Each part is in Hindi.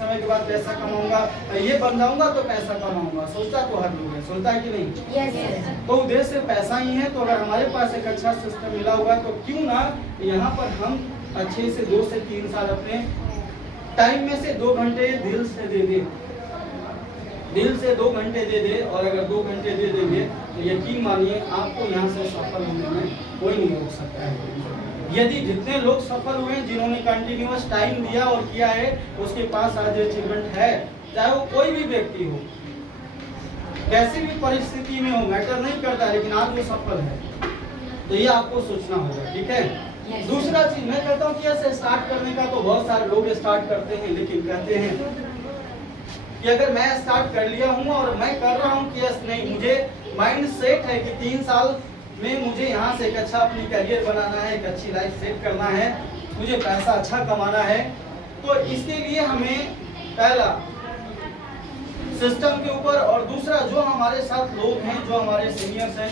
समय के बाद पैसा कमाऊंगा, ये बन जाऊंगा तो पैसा कमाऊंगा, सोचता तो हर लोग है, सोचता है कि नहीं? यस। तो उद्देश्य पैसा ही है। तो अगर हमारे पास एक अच्छा सिस्टम मिला हुआ तो क्यों ना यहाँ पर हम अच्छे से 2 से 3 साल अपने टाइम में से 2 घंटे दिल से दे दे, दिल से 2 घंटे दे दे। और अगर 2 घंटे दे देंगे तो यकीन मानिए आपको यहाँ से सफल होने में कोई नहीं रोक सकता है। यदि जितने लोग सफल हुए हैं, जिन्होंने कंटिन्यूअस टाइम दिया और किया है, उसके पास आज अचीवमेंट है, चाहे वो कोई भी व्यक्ति हो, कैसी भी परिस्थिति में हो, मैटर नहीं करता, लेकिन आज वो सफल है। तो ये आपको सोचना होगा, ठीक है। दूसरा चीज मैं कहता हूँ कि ऐसे स्टार्ट करने का तो बहुत सारे लोग स्टार्ट करते हैं, लेकिन कहते हैं कि अगर मैं स्टार्ट कर लिया हूँ और मैं कर रहा हूँ कि यस नहीं, मुझे माइंड सेट है कि 3 साल में मुझे यहाँ से एक अच्छा अपनी करियर बनाना है, एक अच्छी लाइफ सेट करना है, मुझे पैसा अच्छा कमाना है, तो इसके लिए हमें पहला सिस्टम के ऊपर, और दूसरा जो हमारे साथ लोग हैं, जो हमारे सीनियर्स हैं,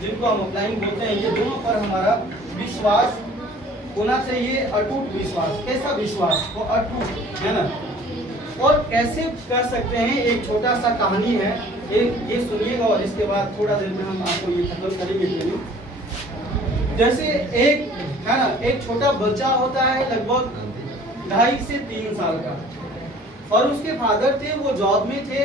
जिनको हम अपलाइन बोलते हैं, ये दोनों पर हमारा विश्वास होना चाहिए, अटूट विश्वास। कैसा विश्वास? वो अटूट, है ना। और कैसे कर सकते हैं, एक छोटा सा कहानी है, ये सुनिएगा और इसके बाद थोड़ा देर में हम आपको ये खत्म करेंगे ट्रेनिंग। जैसे एक है ना, एक छोटा बच्चा होता है लगभग 2.5 से 3 साल का, और उसके फादर थे, वो जॉब में थे,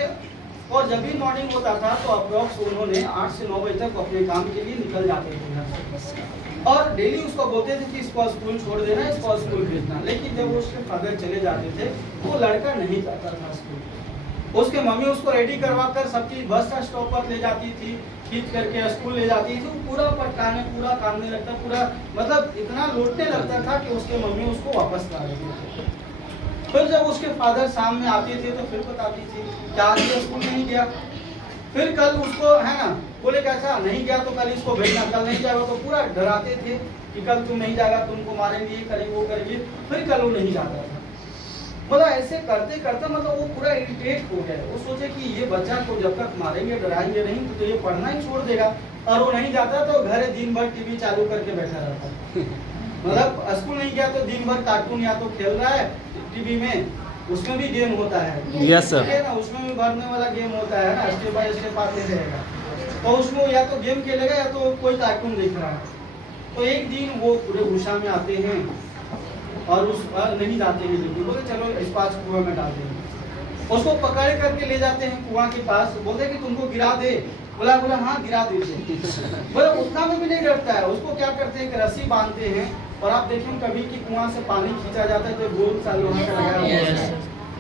और जब भी मॉर्निंग होता था तो अप्रॉक्स उन्होंने 8 से 9 बजे तक अपने काम के लिए निकल जाते थे, और डेली उसको बोलते थे कि इसको स्कूल छोड़ देना, इसको स्कूल भेजना। लेकिन जब उसके फादर चले जाते थे वो लड़का नहीं जाता था स्कूल। उसके मम्मी उसको रेडी करवा कर सब चीज बस स्टॉप पर ले जाती थी, खींच करके स्कूल ले जाती थी। पूरा पटकाने, पूरा काटने लगता, पूरा मतलब इतना लूटने लगता था कि उसके मम्मी उसको वापस ला देती थी। फिर जब उसके फादर शाम में आते थे तो फिर बताती थी क्या आज ये स्कूल नहीं गया, फिर कल उसको है ना बोले कैसा नहीं गया तो कल इसको भेजना, कल नहीं जाएगा तो पूरा डराते थे कि कल तुम नहीं जाएगा तुमको मारेंगे, करेंगे वो करेंगे, फिर कल वो नहीं जाता था। मतलब ऐसे करते करते मतलब वो पूरा इरिटेट हो गया। वो सोचे कि ये बच्चा को जब तक मारेंगे डराएंगे नहीं तो ये पढ़ना ही छोड़ देगा, और वो नहीं जाता तो घर दिन भर टीवी चालू करके बैठा रहता। मतलब स्कूल नहीं गया तो दिन भर कार्टून या तो खेल रहा है टीवी में, उसमें भी गेम होता है, यस सर, ना उसमें भी भरने वाला गेम होता है ना, स्टेप बाय स्टेप आते रहेगा, तो उसमें या तो गेम खेलेगा या तो कोई कार्टून देख रहा है। तो एक दिन वो पूरे गुस्सा में आते हैं और उस नहीं जाते हैं, लेकिन बोले चलो इस पास कुआं में डाल देंगे। उसको पकड़ करके ले जाते हैं कुआं के पास, बोलते कि तुमको गिरा दे, बोला हाँ गिरा दीजिए। बोले उतना में भी नहीं डरता है। उसको क्या करते हैं, एक रस्सी बांधते हैं, और आप देखें कभी कि कुआं से पानी खींचा जाता है तो गोल सा लोहा का लगाया हुआ है,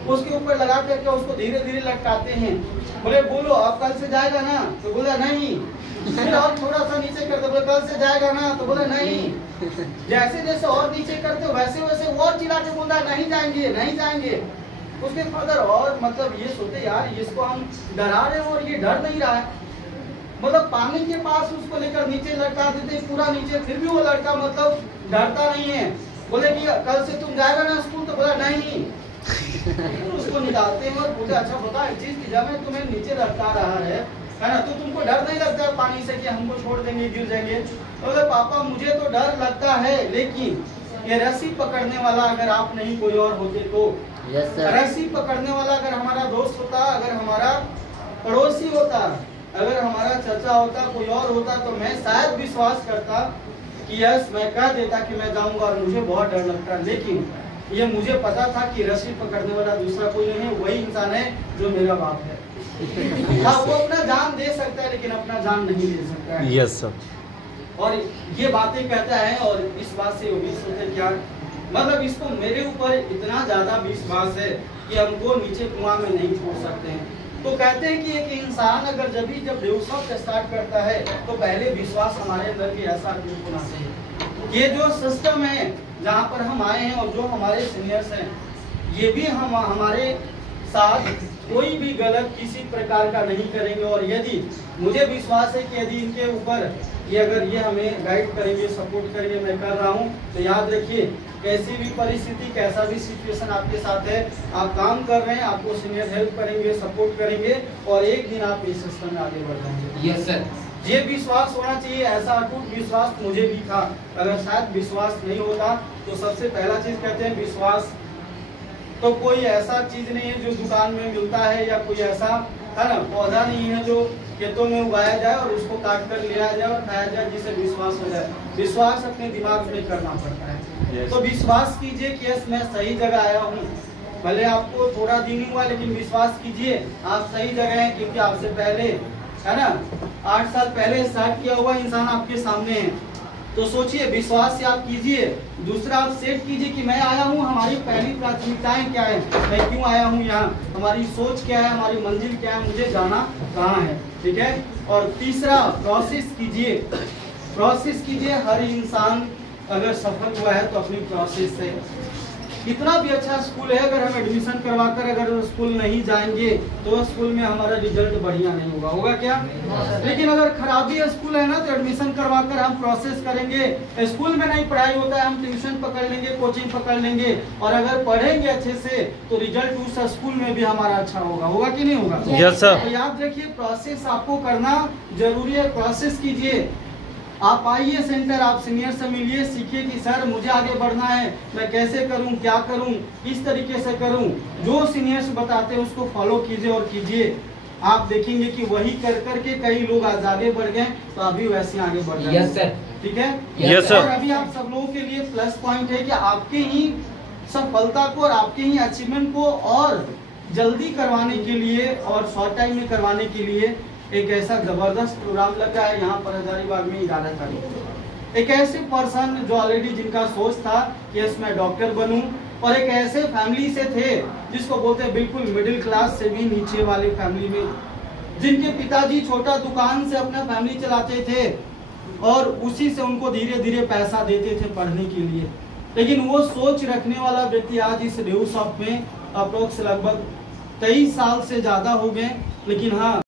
उसके ऊपर लगा करके उसको धीरे धीरे लटकाते हैं। बोले बोलो अब कल से जाएगा ना, तो बोला नहीं। फिर और थोड़ा सा नीचे करते, बोले कल से जाएगा ना, तो बोला नहीं। जैसे जैसे और नीचे करते वैसे वैसे वो और चिल्ला के बोलता नहीं जाएंगे नहीं जाएंगे। उसके फादर और मतलब ये सोचते यार इसको हम डरा रहे हैं और ये डर नहीं रहा है। मतलब पानी के पास उसको लेकर नीचे लटका देते पूरा नीचे, फिर भी वो लड़का मतलब डरता नहीं है। बोले कि कल से तुम जाएगा ना स्कूल, तो बोला नहीं। उसको निकालते हैं और बोलते अच्छा बता एक चीज की, जब मैं तुम्हें नीचे लटका रहा है ना, तो तुमको डर नहीं लगता पानी से कि हमको छोड़ देंगे गिर जाएंगे? तो बोले पापा मुझे तो डर लगता है, लेकिन ये रस्सी पकड़ने वाला अगर आप नहीं कोई और होते तो, रस्सी पकड़ने वाला अगर हमारा दोस्त होता, अगर हमारा पड़ोसी होता, अगर हमारा चाचा होता, कोई और होता, तो मैं शायद विश्वास करता कि यस मैं कह देता कि मैं जाऊंगा और मुझे बहुत डर लगता। लेकिन ये मुझे पता था कि रस्सी पकड़ने वाला दूसरा कोई नहीं है, वही इंसान है जो मेरा बाप है। हाँ वो अपना जान दे सकता है लेकिन अपना जान नहीं दे सकता है। Yes sir. और ये बातें कहता है और इस बात से वो भी सोचते क्या मतलब इसको मेरे ऊपर इतना ज्यादा विश्वास है कि हमको नीचे कुआं में नहीं छोड़ सकते हैं। तो कहते हैं कि एक इंसान अगर जब व्यवसाय स्टार्ट करता है तो पहले विश्वास हमारे अंदर की ऐसा होना चाहिए। ये जो सिस्टम है जहाँ पर हम आए हैं और जो हमारे सीनियर्स हैं, ये भी हम हमारे साथ कोई भी गलत किसी प्रकार का नहीं करेंगे। और यदि मुझे विश्वास है कि यदि इनके ऊपर ये अगर ये हमें गाइड करेंगे, सपोर्ट करेंगे, मैं कर रहा हूँ, तो याद रखिए कैसी भी परिस्थिति, कैसा भी सिचुएशन आपके साथ है, आप काम कर रहे हैं, आपको सीनियर हेल्प करेंगे, सपोर्ट करेंगे और एक दिन आप इस सिस्टम में आगे बढ़ जाएंगे। Yes sir. ये विश्वास होना चाहिए, ऐसा अटूट विश्वास मुझे भी था। अगर शायद विश्वास नहीं होता तो सबसे पहला चीज कहते हैं विश्वास तो कोई ऐसा चीज नहीं है जो दुकान में मिलता है, या कोई ऐसा है ना पौधा नहीं है जो खेतों में उगाया जाए और उसको काट कर लिया जाए और खाया जाए जिसे विश्वास हो जाए। विश्वास अपने दिमाग में करना पड़ता है। तो विश्वास कीजिए कि यस मैं सही जगह आया हूँ। भले आपको थोड़ा दिन ही हुआ, लेकिन विश्वास कीजिए आप सही जगह हैं, क्योंकि आपसे पहले है ना 8 साल पहले स्टार्ट किया हुआ इंसान आपके सामने है। तो सोचिए, विश्वास से आप कीजिए। दूसरा, आप सेट कीजिए कि मैं आया हूँ, हमारी पहली प्राथमिकताएं क्या है, मैं क्यों आया हूँ यहाँ, हमारी सोच क्या है, हमारी मंजिल क्या है, मुझे जाना कहाँ है। ठीक है। और तीसरा, प्रोसेस कीजिए। प्रोसेस कीजिए। हर इंसान अगर सफल हुआ है तो अपनी प्रोसेस से। कितना भी अच्छा स्कूल है, अगर हम एडमिशन करवाकर अगर स्कूल नहीं जाएंगे तो स्कूल में हमारा रिजल्ट बढ़िया नहीं होगा। होगा क्या? लेकिन अगर खराबी स्कूल है ना, तो एडमिशन करवाकर हम प्रोसेस करेंगे। स्कूल में नहीं पढ़ाई होता है, हम ट्यूशन पकड़ लेंगे, कोचिंग पकड़ लेंगे, और अगर पढ़ेंगे अच्छे से तो रिजल्ट उस स्कूल में भी हमारा अच्छा होगा। होगा कि नहीं होगा? Yes sir. तो याद रखिए, प्रोसेस आपको करना जरूरी है। प्रोसेस कीजिए। आप आइए सेंटर, आप सीनियर से मिलिए, सीखिए कि सर मुझे आगे बढ़ना है, मैं कैसे करूं, क्या करूं, किस तरीके से करूं। जो सीनियर्स बताते हैं उसको फॉलो कीजिए और कीजिए। आप देखेंगे कि वही कर करके कई लोग आज आगे बढ़ गए, तो अभी वैसे आगे बढ़ जाएंगे। Yes sir. ठीक है। Yes sir. और अभी आप सब लोगों के लिए प्लस पॉइंट है कि आपके ही सफलता को और आपके ही अचीवमेंट को और जल्दी करवाने के लिए और शॉर्ट टाइम में करवाने के लिए एक ऐसा जबरदस्त प्रोग्राम लगा है यहाँ पर हजारीबाग में 11 तारीख। एक ऐसे पर्सन जो ऑलरेडी जिनका सोच था कि मैं डॉक्टर बनूं, और एक ऐसे फैमिली से थे जिसको बोलते हैं बिल्कुल मिडिल क्लास से भी नीचे वाले फैमिली में, जिनके पिताजी छोटा दुकान से अपना फैमिली चलाते थे और उसी से उनको धीरे धीरे पैसा देते थे पढ़ने के लिए। लेकिन वो सोच रखने वाला व्यक्ति आज इस रेहू शॉप में अप्रोक्स लगभग 23 साल से ज्यादा हो गए। लेकिन हाँ,